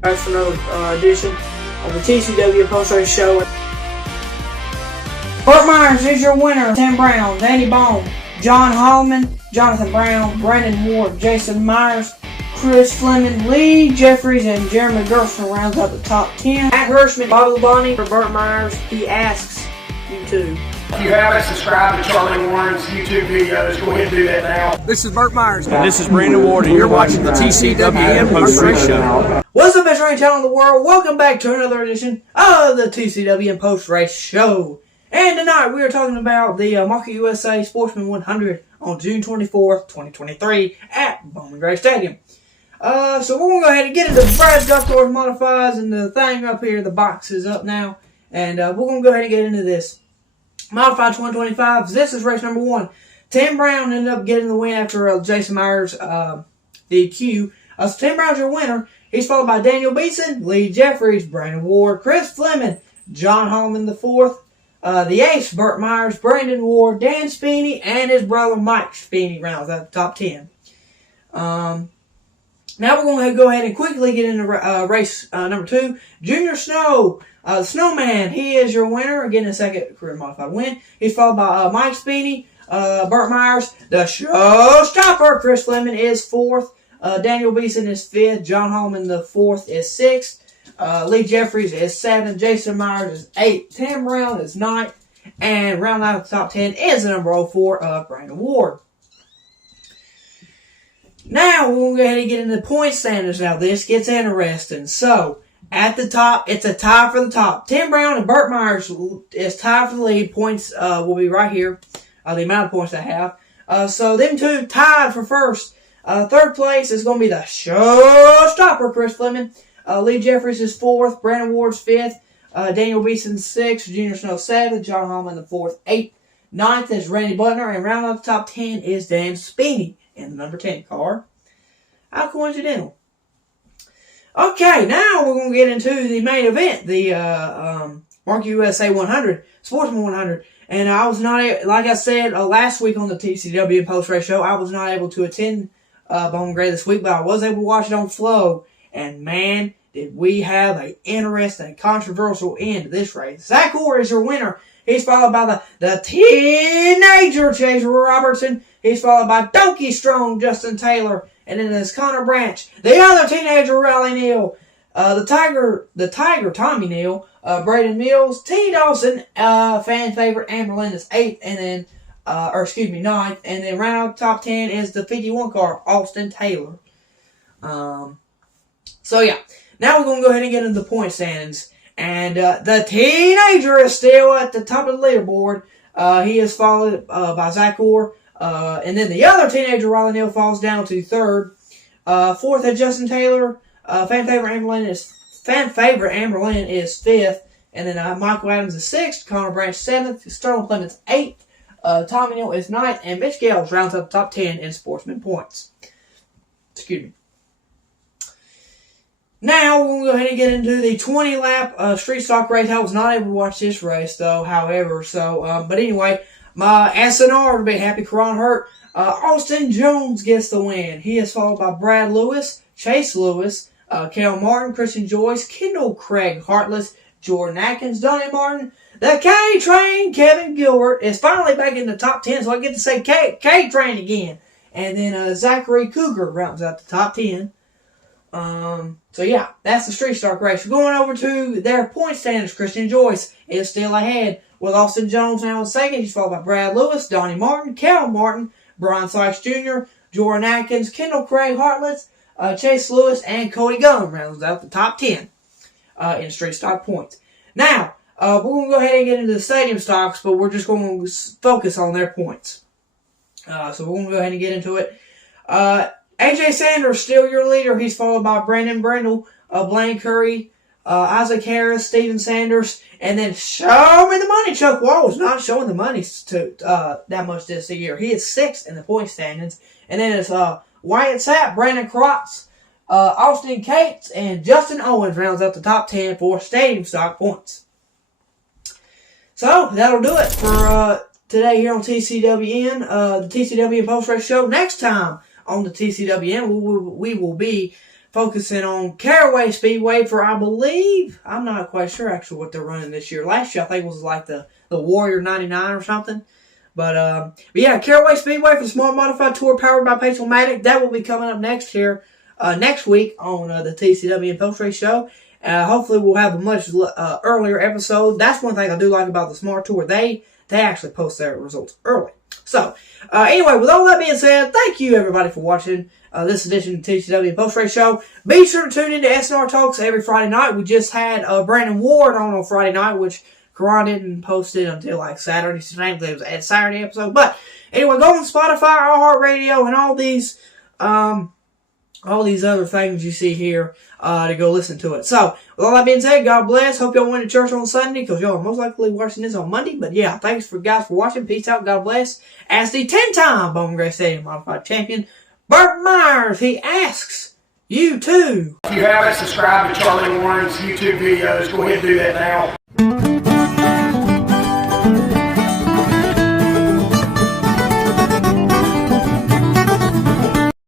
Back for another edition of the TCWN post-race show. Burt Myers is your winner. Tim Brown, Danny Bowman, John Holloman, Jonathan Brown, Brandon Ward, Jason Myers, Chris Fleming, Lee Jeffries, and Jeremy Gerson rounds up the top 10. Matt Hirschman, Bobby Labonte for Burt Myers. He asks you too. If you haven't subscribed to Charlie Warren's YouTube videos, go ahead and do that now. This is Burt Myers. And this is Brandon Ward, and you're watching the TCWN Post-Race Show. What's up, best racing channel in the world? Welcome back to another edition of the TCWN Post-Race Show. And tonight we are talking about the Market USA Sportsman 100 on June 24th, 2023 at Bowman Stadium. So we're going to go ahead and get into Brad's Golf Course Modifieds, and the thing up here, the box is up now. And we're going to go ahead and get into this. Modified 2025. This is race number 1. Tim Brown ended up getting the win after Jason Myers DQ. So Tim Brown's your winner. He's followed by Daniel Beeson, Lee Jeffries, Brandon Ward, Chris Fleming, John Holloman the 4th, the ace, Burt Myers, Brandon Ward, Dan Speeney, and his brother Mike Speeney rounds out the top 10. Now we're going to go ahead and quickly get into race number 2. Junior Snow. Snowman, he is your winner, getting a second career modified win. He's followed by Mike Speeney, Burt Myers, the showstopper. Chris Fleming is 4th. Daniel Beeson is 5th. John Holloman the 4th is 6th. Lee Jeffries is 7th. Jason Myers is 8th. Tim Brown is 9th. And round out the top 10 is the number 04 of Brandon Ward. Now we're going to go ahead and get into the point standings. Now this gets interesting. So, at the top, it's a tie for the top. Tim Brown and Burt Myers is tied for the lead. Points will be right here. The amount of points they have. So them two tied for first. Third place is going to be the showstopper, Chris Fleming. Lee Jeffries is 4th. Brandon Ward's 5th. Daniel Beeson 6th. Junior Snow 7th. John Holloman the 4th. 8th. 9th is Randy Butner. And round out the top 10 is Dan Speeney in the number 10 car. How coincidental. Okay, now we're going to get into the main event, the Market USA 100, Sportsman 100. And I was not, like I said last week on the TCW post-race show, I was not able to attend Bowman Gray this week, but I was able to watch it on Flow. And man, did we have an interesting, controversial end to this race. Zach Orr is your winner. He's followed by the teenager Chase Robertson. He's followed by Donkey Strong Justin Taylor. And then there's Connor Branch, the other teenager, Riley Neal, the Tiger, Tommy Neal, Braden Mills, T. Dawson, fan favorite, Amberlin is 8th, and then, 9th, and then round out the top 10 is the 51 car, Austin Taylor. So yeah, now we're going to go ahead and get into the point standings, and the teenager is still at the top of the leaderboard. He is followed by Zach Orr. And then the other teenager, Riley Neal, falls down to 3rd. 4th is Justin Taylor. Fan favorite Amberlin is 5th. And then Michael Adams is 6th. Connor Branch 7th. Sterling Clemens 8th. Tommy Neal is 9th. And Mitch Gales rounds up the top 10 in sportsman points. Excuse me. Now, we're going to go ahead and get into the 20-lap street stock race. I was not able to watch this race, though, however. So, but anyway, my SNR to be happy, Karan Hurt. Austin Jones gets the win. He is followed by Brad Lewis, Chase Lewis, Cal Martin, Christian Joyce, Kendall Craig Hartless, Jordan Atkins, Donnie Martin. The K-Train, Kevin Gilbert, is finally back in the top 10, so I get to say K-Train again. And then Zachary Cougar rounds out the top 10. So yeah, that's the street stock race. We're going over to their point standings. Christian Joyce is still ahead with Austin Jones now in second. He's followed by Brad Lewis, Donnie Martin, Cal Martin, Brian Sykes Jr., Jordan Atkins, Kendall Craig Hartless, Chase Lewis, and Cody Gunn rounds out the top 10 in street stock points. Now, we're going to go ahead and get into the stadium stocks, but we're just going to focus on their points. So we're going to go ahead and get into it. AJ Sanders, still your leader. He's followed by Brandon Brindle, Blaine Curry, Isaac Harris, Steven Sanders, and then show me the money. Chuck Wall was not showing the money to that much this year. He is 6th in the point standings. And then it's Wyatt Sapp, Brandon Krotz, Austin Cates, and Justin Owens rounds up the top 10 for stadium stock points. So, that'll do it for today here on TCWN, the TCWN Post Race Show. Next time on the TCWN, we will be focusing on Caraway Speedway for, I believe, I'm not quite sure actually what they're running this year. Last year I think it was like the Warrior 99 or something. But yeah, Caraway Speedway for the Small Modified Tour powered by Pace-O-Matic. That will be coming up next here, next week on the TCWN Post Race Show. Hopefully we'll have a much earlier episode. That's one thing I do like about the Smart Tour. They actually post their results early. So, anyway, with all that being said, thank you everybody for watching this edition of the TCW Post Race Show. Be sure to tune into SNR Talks every Friday night. We just had Brandon Ward on Friday night, which Karan didn't post it until like Saturday. So it was a Saturday episode. But anyway, go on Spotify, iHeartRadio, and all these other things you see here to go listen to it. So, with all that being said, God bless. Hope y'all went to church on Sunday, because y'all are most likely watching this on Monday. But yeah, thanks for guys for watching. Peace out. God bless. As the 10-time Bowman Gray Stadium Modified Champion, Burt Myers, he asks you to. If you haven't subscribed to Charlie Warren's YouTube videos, go ahead and do that now.